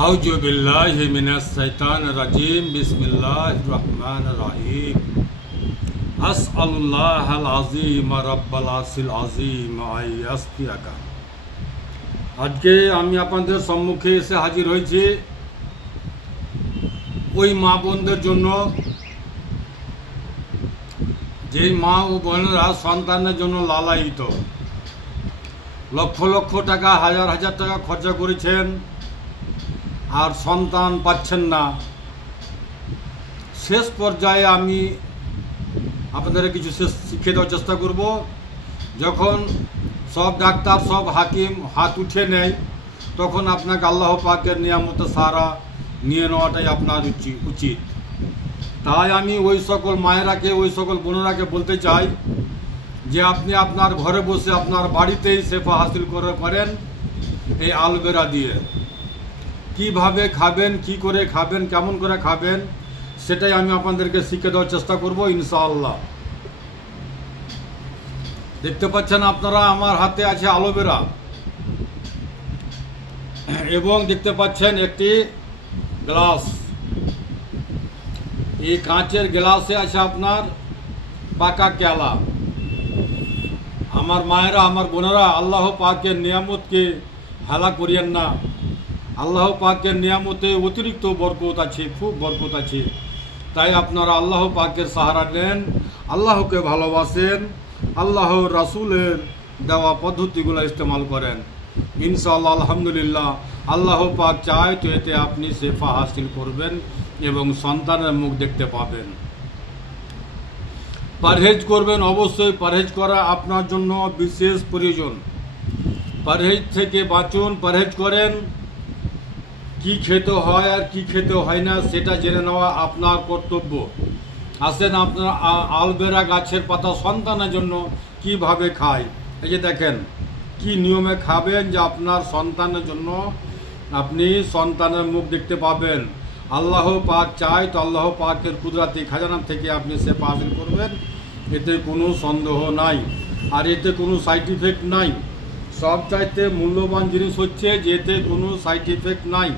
আউযু বিল্লাহি মিনাশ শাইতানির রাজিম বিসমিল্লাহির রহমানির রহিম আসআলুল্লাহাল আযীম রাব্বাল আরশিল আযীম আইয়াসফিয়াকা। আজকে আমি আপনাদের সম্মুখে এসে হাজির হয়েছি ওই মা বোনদের জন্য যে মা ও বোনেরা সন্তানের জন্য লালায়িত, লক্ষ লক্ষ টাকা হাজার হাজার টাকা খরচা করেছেন আর সন্তান পাচ্ছেন না। শেষ পর্যায়ে আমি আপনাদের কিছু শিখিয়ে দেওয়ার চেষ্টা করব। যখন সব ডাক্তার সব হাকিম হাত উঠে নেয়, তখন আপনাকে আল্লাহ পাকের নিয়ামতে সারা নিয়ে নেওয়াটাই আপনার উচিত। তাই আমি ওই সকল মায়েরাকে, ওই সকল বোনেরাকে বলতে চাই যে আপনি আপনার ঘরে বসে আপনার বাড়িতেই শেফা হাসিল করে পারেন এই অ্যালোভেরা দিয়ে। কিভাবে খাবেন, কি করে খাবেন, কেমন করে খাবেন, সেটাই আমি আপনাদেরকে শিখে দেওয়ার চেষ্টা করব ইনশাআল্লাহ। দেখতে পাচ্ছেন আপনারা আমার হাতে আছে অ্যালোভেরা এবং দেখতে পাচ্ছেন একটি গ্লাস। এই কাঁচের গ্লাসে আছে আপনার পাকা কেলা। আমার মায়েরা, আমার বোনেরা, আল্লাহ পাকের নিয়ামতকে হেলা করিয়েন না। আল্লাহ পাকের নিয়ামতে অতিরিক্ত বরকত আছে, খুব বরকত আছে। তাই আপনারা আল্লাহ পাকের সাহারা নেন, আল্লাহকে ভালোবাসেন, আল্লাহ রাসূলের দেওয়া পদ্ধতিগুলো ইস্তেমাল করেন। ইনশাআল্লাহ আলহামদুলিল্লাহ আল্লাহ পাক চায় তো এতে আপনি শেফা হাসিল করবেন এবং সন্তানের মুখ দেখতে পাবেন। পরহেজ করবেন, অবশ্যই পরহেজ করা আপনার জন্য বিশেষ প্রয়োজন। পরহেজ থেকে বাঁচুন, পরহেজ করেন। কি খেতে হয় আর কি খেতে হয় না সেটা জেনে নেওয়া আপনার কর্তব্য। আসেন আপনার অ্যালোভেরা গাছের পাতা সন্তানের জন্য কিভাবে খায়, এই যে দেখেন কি নিয়মে খাবেন যে আপনার সন্তানের জন্য আপনি সন্তানের মুখ দেখতে পাবেন। আল্লাহ পাক চায় তো আল্লাহ পাকের কুদরতি খাজানা থেকে আপনি শেফা হাসিল করবেন, এতে কোনো সন্দেহ নাই। আর এতে কোনো সাইড ইফেক্ট নাই। সবচাইতে মূল্যবান জিনিস হচ্ছে যে এতে কোনো সাইড ইফেক্ট নাই।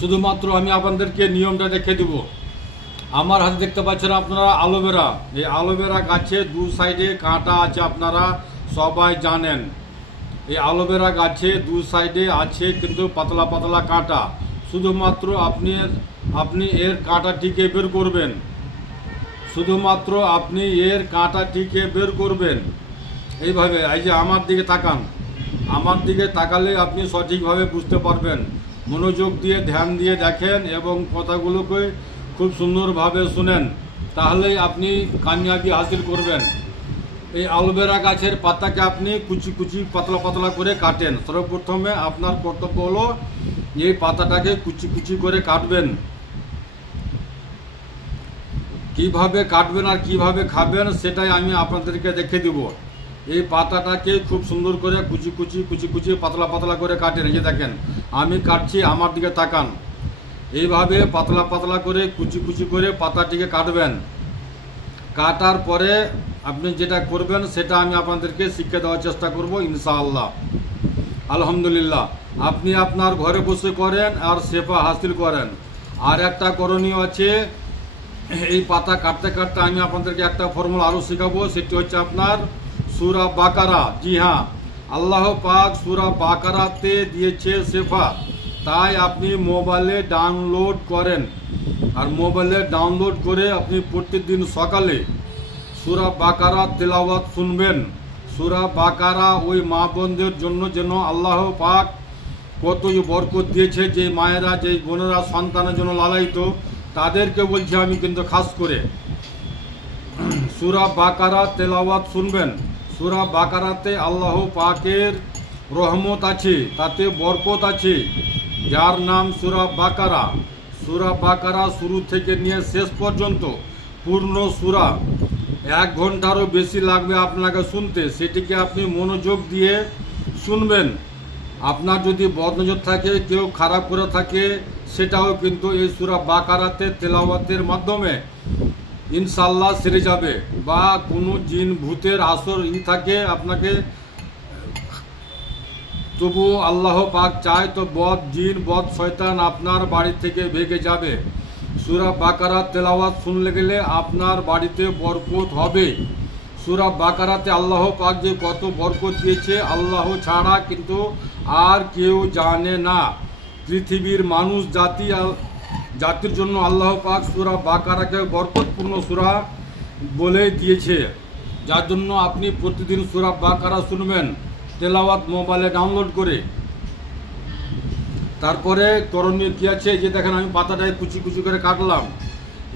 শুধুমাত্র আমি আপনাদেরকে নিয়মটা দেখে দেব। আমার হাতে দেখতে পাচ্ছেন আপনারা অ্যালোভেরা। এই অ্যালোভেরা গাছে দু সাইডে কাঁটা আছে, আপনারা সবাই জানেন। এই অ্যালোভেরা গাছে দু সাইডে আছে কিন্তু পাতলা পাতলা কাঁটা। শুধুমাত্র আপনি এর কাঁটাটিকে বের করবেন। শুধুমাত্র আপনি এর কাঁটাটিকে বের করবেন এইভাবে। এই যে আমার দিকে তাকান, আমার দিকে তাকালে আপনি সঠিকভাবে বুঝতে পারবেন। মনোযোগ দিয়ে ধ্যান দিয়ে দেখেন এবং কথাগুলোকে খুব সুন্দরভাবে শুনেন, তাহলেই আপনি কামিয়াবি হাসিল করবেন। এই অ্যালোভেরা গাছের পাতাকে আপনি কুচি কুচি পাতলা পাতলা করে কাটেন। সর্বপ্রথমে আপনার কর্তব্য হলো এই পাতাটাকে কুচি কুচি করে কাটবেন। কিভাবে কাটবেন আর কিভাবে খাবেন সেটাই আমি আপনাদেরকে দেখে দিব। এই পাতাটাকে খুব সুন্দর করে কুচি কুচি কুচি কুচি পাতলা পাতলা করে কাটেন। এই যে দেখেন আমি কাটছি, আমার দিকে তাকান। এইভাবে পাতলা পাতলা করে কুচি কুচি করে পাতাটিকে কাটবেন। কাটার পরে আপনি যেটা করবেন সেটা আমি আপনাদেরকে শিক্ষা দেওয়ার চেষ্টা করব ইনশাআল্লাহ। আলহামদুলিল্লাহ আপনি আপনার ঘরে বসে করেন আর শেফা হাসিল করেন। আর একটা করণীয় আছে, এই পাতা কাটতে কাটতে আমি আপনাদেরকে একটা ফর্মুলা আরও শেখাবো। সেটি হচ্ছে আপনার সূরা বাকারা। জি হ্যাঁ, আল্লাহ পাক সূরা বাকারাতে দিয়েছে শেফা। তাই আপনি মোবাইলে ডাউনলোড করেন আর মোবাইলে ডাউনলোড করে আপনি প্রত্যেকদিন সকালে সূরা বাকারা তেলাওয়াত শুনবেন। সূরা বাকারা ওই মা বোনদের জন্য যেন আল্লাহ পাক কতই বরকত দিয়েছে। যে মায়েরা, যে বোনেরা সন্তানের জন্য লালায়িত, তাদেরকে বলছি আমি কিন্তু খাস করে সূরা বাকারা তেলাওয়াত শুনবেন। সূরা বাকারাতে আল্লাহ পাকের রহমত আছে, তাতে বরকত আছে, যার নাম সূরা বাকারা। সূরা বাকারা শুরু থেকে নিয়ে শেষ পর্যন্ত পূর্ণ সূরা 1 ঘন্টারও বেশি লাগবে আপনাকে শুনতে। সেটিকে আপনি মনোযোগ দিয়ে শুনবেন। আপনার যদি বদনজর থাকে, কেউ খারাপ করে থাকে, সেটাও কিন্তু এই সূরা বাকারাতে তেলাওয়াতের মাধ্যমে ইনশাআল্লাহ সেরে যাবে। বা কোনো জিন ভূতের আসর থাকে আপনাকে তবু আল্লাহ পাক চায় তো বদ জিন বদ শয়তান আপনার বাড়ি থেকে ভেগে যাবে। সূরা বাকারা তেলাওয়াত শুনলে গেলে আপনার বাড়িতে বরকত হবে। সূরা বাকারাতে আল্লাহ পাক যে কত বরকত দিয়েছে আল্লাহ ছাড়া কিন্তু আর কেউ জানে না। পৃথিবীর মানুষ জাতির জন্য আল্লাহ পাক সূরা বাকারাকে বরকতপূর্ণ সূরা বলে দিয়েছে, যার জন্য আপনি প্রতিদিন সূরা বাকারা শুনবেন তেলাওয়াত মোবাইলে ডাউনলোড করে। তারপরে করণীয় কী আছে, যে দেখেন আমি পাতাটাকে কুচি কুচি করে কাটলাম।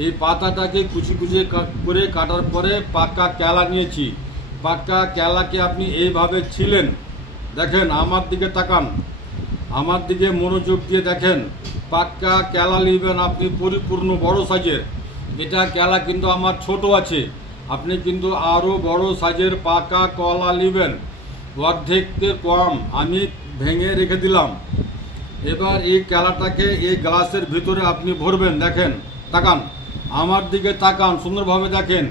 এই পাতাটাকে কুচি কুচি করে কাটার পরে পাকা কেলা নিয়েছি। পাকা কেলাকে আপনি এইভাবে ছিলেন। দেখেন আমার দিকে তাকান, আমার দিকে মনোযোগ দিয়ে দেখেন। পাক্কা কেলা নেবেন আপনি পরিপূর্ণ বড় সাইজের। এটা কেলা কিন্তু আমার ছোট আছে, আপনি কিন্তু আরও বড় সাইজের পাকা কলা নেবেন। অর্ধেকের কম আমি ভেঙে রেখে দিলাম। এবার এই কেলাটাকে এই গ্লাসের ভিতরে আপনি ভরবেন। দেখেন, তাকান, আমার দিকে তাকান, সুন্দরভাবে দেখেন।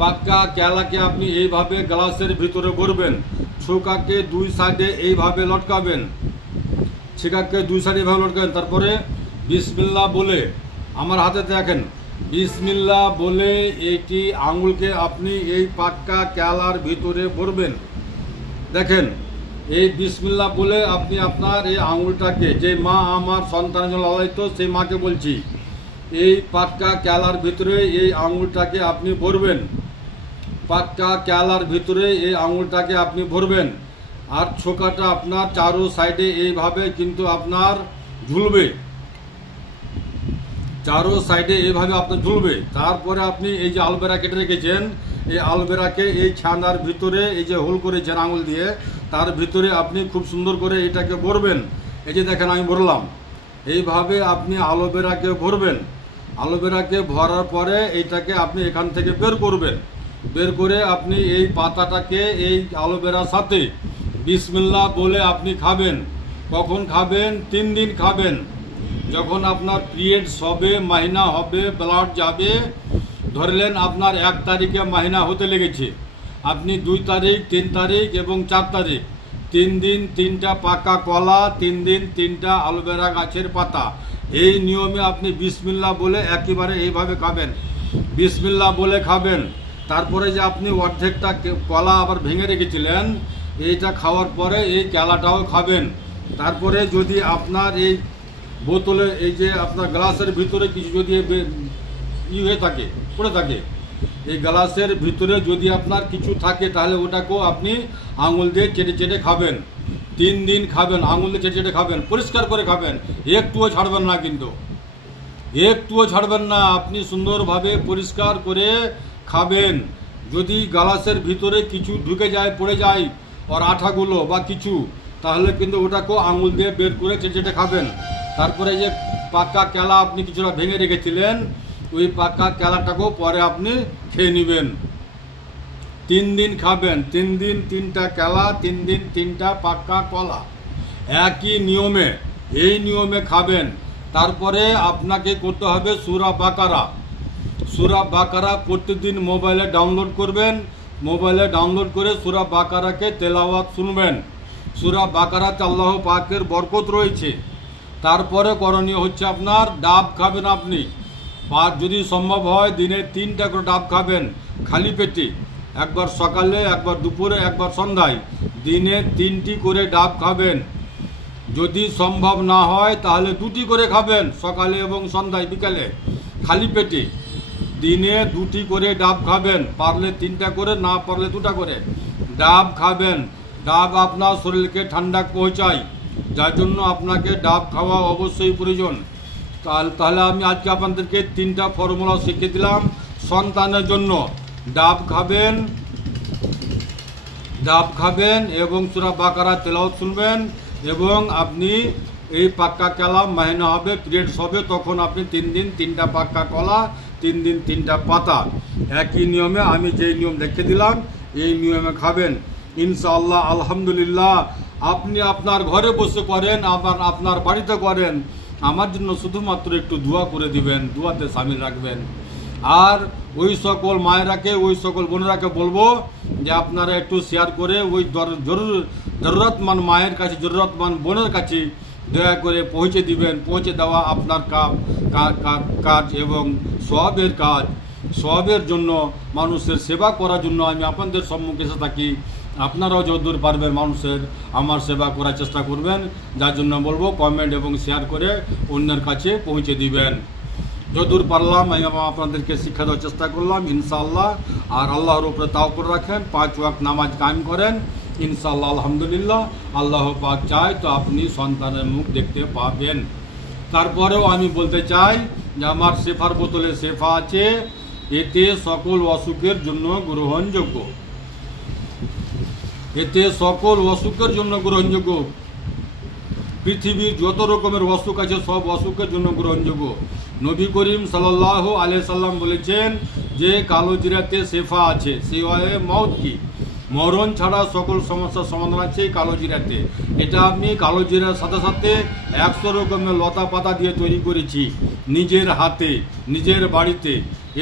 পাক্কা কেলাকে আপনি এইভাবে গ্লাসের ভিতরে ভরবেন। ছোকাকে দুই সাইডে এইভাবে লটকাবেন, ছিকাকে দুই সাইডে এইভাবে লটকাবেন। তারপরে বিসমিল্লাহ বলে, আমার হাতে দেখেন, বিসমিল্লাহ বলে এইটি আঙুলকে আপনি এই পাক্কা কেলার ভিতরে ভরবেন। দেখেন, এই বিসমিল্লাহ বলে আপনি আপনার এই আঙুলটাকে, যে মা আমার সন্তানের জন্য লালায়িত সেই মাকে বলছি, এই পাক্কা কেলার ভিতরে এই আঙুলটাকে আপনি ভরবেন। পাক্কা কেলার ভিতরে এই আঙুলটাকে আপনি ভরবেন। আর ছোকাটা আপনার চারো সাইডে এইভাবে কিন্তু আপনার ঝুলবে, চারো সাইডে এইভাবে আপনার ঝুলবে। তারপরে আপনি এই যে আলবেরা কেটে রেখেছেন, এই আলবেরাকে এই ছানার ভিতরে এই যে হোল করেছেন আঙুল দিয়ে, তার ভিতরে আপনি খুব সুন্দর করে এটাকে ভরবেন। এই যে দেখেন আমি ভরলাম, এইভাবে আপনি আলোভেরাকে ভরবেন। আলোভেরাকে ভরার পরে এইটাকে আপনি এখান থেকে বের করবেন। বের করে আপনি এই পাতাটাকে এই আলোভেরার সাথে বিসমিল্লাহ বলে আপনি খাবেন। কখন খাবেন? 3 দিন খাবেন। যখন আপনার পিরিয়ডস হবে, মাহিনা হবে, ব্লাড যাবে, ধরলেন আপনার 1 তারিখে মাহিনা হতে লেগেছে, আপনি 2 তারিখ, 3 তারিখ এবং 4 তারিখ 3 দিন 3টা পাকা কলা, 3 দিন 3টা আলোভেরা গাছের পাতা, এই নিয়মে আপনি বিসমিল্লাহ বলে একেবারে এইভাবে খাবেন। বিসমিল্লাহ বলে খাবেন। তারপরে যে আপনি অর্ধেকটা কলা আবার ভেঙে রেখেছিলেন, এইটা খাওয়ার পরে এই কেলাটাও খাবেন। তারপরে যদি আপনার এই বোতলে, এই যে আপনার গ্লাসের ভিতরে কিছু যদি হয়ে থাকে, পড়ে থাকে, এই গ্লাসের ভিতরে যদি আপনার কিছু থাকে, তাহলে ওটাকেও আপনি আঙুল দিয়ে চেটে চেটে খাবেন। 3 দিন খাবেন, আঙুল দিয়ে চেটে চেটে খাবেন, পরিষ্কার করে খাবেন, একটুও ছাড়বেন না, কিন্তু একটুও ছাড়বেন না। আপনি সুন্দরভাবে পরিষ্কার করে খাবেন। যদি গ্লাসের ভিতরে কিছু ঢুকে যায়, পড়ে যায় ওর আঠাগুলো বা কিছু, তাহলে কিন্তু ওটাকেও আঙুল দিয়ে বের করে চেটে চেটে খাবেন। তারপরে যে পাকা কেলা আপনি কিছুটা ভেঙে রেখেছিলেন, ওই পাকা কেলাটাকেও পরে আপনি খেয়ে নেবেন। 3 দিন খাবেন। 3 দিন 3টা কেলা, 3 দিন 3টা পাকা কলা, একই নিয়মে, এই নিয়মে খাবেন। তারপরে আপনাকে করতে হবে সূরা বাকারা। সূরা বাকারা প্রতিদিন মোবাইলে ডাউনলোড করবেন। মোবাইলে ডাউনলোড করে সূরা বাকারাকে তেলাওয়াত শুনবেন। সূরা বাকারাতে আল্লাহ পাকের বরকত রয়েছে। তারপরে করণীয় হচ্ছে আপনার ডাব খাবেন আপনি। যদি সম্ভব হয় দিনে 3টা করে ডাব খাবেন খালি পেটে, একবার সকালে, একবার দুপুরে, একবার সন্ধ্যায়, দিনে 3টি করে ডাব খাবেন। যদি সম্ভব না হয় তাহলে 2টি করে খাবেন, সকালে এবং সন্ধ্যায়, বিকালে, খালি পেটে। দিনে 2টি করে ডাব খাবেন, পারলে 3টা করে, না পারলে 2টা করে ডাব খাবেন। ডাব আপনার শরীরকে ঠান্ডা পৌঁছায়, যার জন্য আপনাকে ডাব খাওয়া অবশ্যই প্রয়োজন। তাহলে আমি আজকে আপনাদেরকে 3টা ফর্মুলা শিখিয়ে দিলাম সন্তানের জন্য। ডাব খাবেন, ডাব খাবেন এবং সূরা বাকারা তেলাওয়াত শুনবেন, এবং আপনি এই পাক্কা কেলা মাহিনা হবে, পিরিয়ডস হবে, তখন আপনি 3 দিন 3টা পাক্কা কলা, 3 দিন 3টা পাতা, একই নিয়মে আমি যেই নিয়ম লিখে দিলাম এই নিয়মে খাবেন। ইনশাআল্লাহ, আলহামদুলিল্লাহ। আপনি আপনার ঘরে বসে করেন, আবার আপনার বাড়িতে করেন, আমার জন্য শুধুমাত্র একটু দোয়া করে দিবেন, দোয়াতে শামিল রাখবেন। আর ওই সকল মায়েরাকে, ওই সকল বোনেরাকে বলবো যে আপনারা একটু শেয়ার করে ওই জরুরতমান মায়ের কাছে, জরুরতমান বোনের কাছে দয়া করে পৌঁছে দিবেন। পৌঁছে দেওয়া আপনার কাজ এবং সওয়াবের কাজ। সওয়াবের জন্য, মানুষের সেবা করার জন্য আমি আপনাদের সম্মুখে এসে থাকি। আপনারাও যতদূর পারবেন মানুষের আমার সেবা করার চেষ্টা করবেন। যার জন্য বলবো কমেন্ট এবং শেয়ার করে অন্যের কাছে পৌঁছে দিবেন। যতদূর পারলাম আমি আপনাদেরকে শিক্ষা দেওয়ার চেষ্টা করলাম ইনশাআল্লাহ। আর আল্লাহর উপরে তাওয়াক্কুল রাখেন, 5 ওয়াক্ত নামাজ কায়েম করেন ইনশাআল্লাহ। আলহামদুলিল্লাহ, আল্লাহ পাক চায় তো আপনি সন্তানের মুখ দেখতে পাবেন। তারপরেও আমি বলতে চাই যে আমার শেফার বোতলে শেফা আছে, এতে সকল অসুখের জন্য গ্রহণযোগ্য, এতে সকল অসুখের জন্য গ্রহণযোগ্য। পৃথিবীর যত রকমের অসুখ আছে সব অসুখের জন্য গ্রহণযোগ্য। নবী করিম সাল্লাল্লাহু আলাইহি সাল্লাম বলেছেন যে কালো জিরাতে শেফা আছে, সে হয় মওত কি, মরণ ছাড়া সকল সমস্যার সমাধান আছে কালো জিরাতে। এটা আমি কালো জিরার সাথে সাথে 100 রকমের লতা পাতা দিয়ে তৈরি করেছি নিজের হাতে, নিজের বাড়িতে।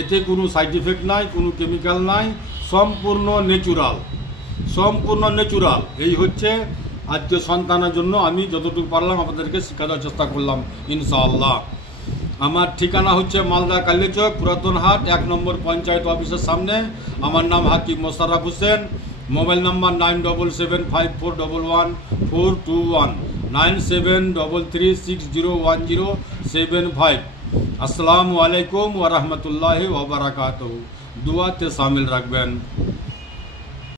এতে কোনো সাইড ইফেক্ট নাই, কোনো কেমিক্যাল নাই, সম্পূর্ণ ন্যাচুরাল, সম্পূর্ণ ন্যাচুরাল। এই হচ্ছে আজকে সন্তানের জন্য আমি যতটুকু পারলাম আপনাদেরকে শিক্ষা দেওয়ার চেষ্টা করলাম ইনশাআল্লাহ। আমার ঠিকানা হচ্ছে মালদা কালীচক পুরাতন হাট 1 নম্বর পঞ্চায়েত অফিসের সামনে। আমার নাম হাকিম মোশাররফ হোসেন। Mobile number 9775411421, 9733601075। আসসালামু আলাইকুম ওয়া রাহমাতুল্লাহি ওয়া বারাকাতুহু। দুআতে শামিল রাখবেন।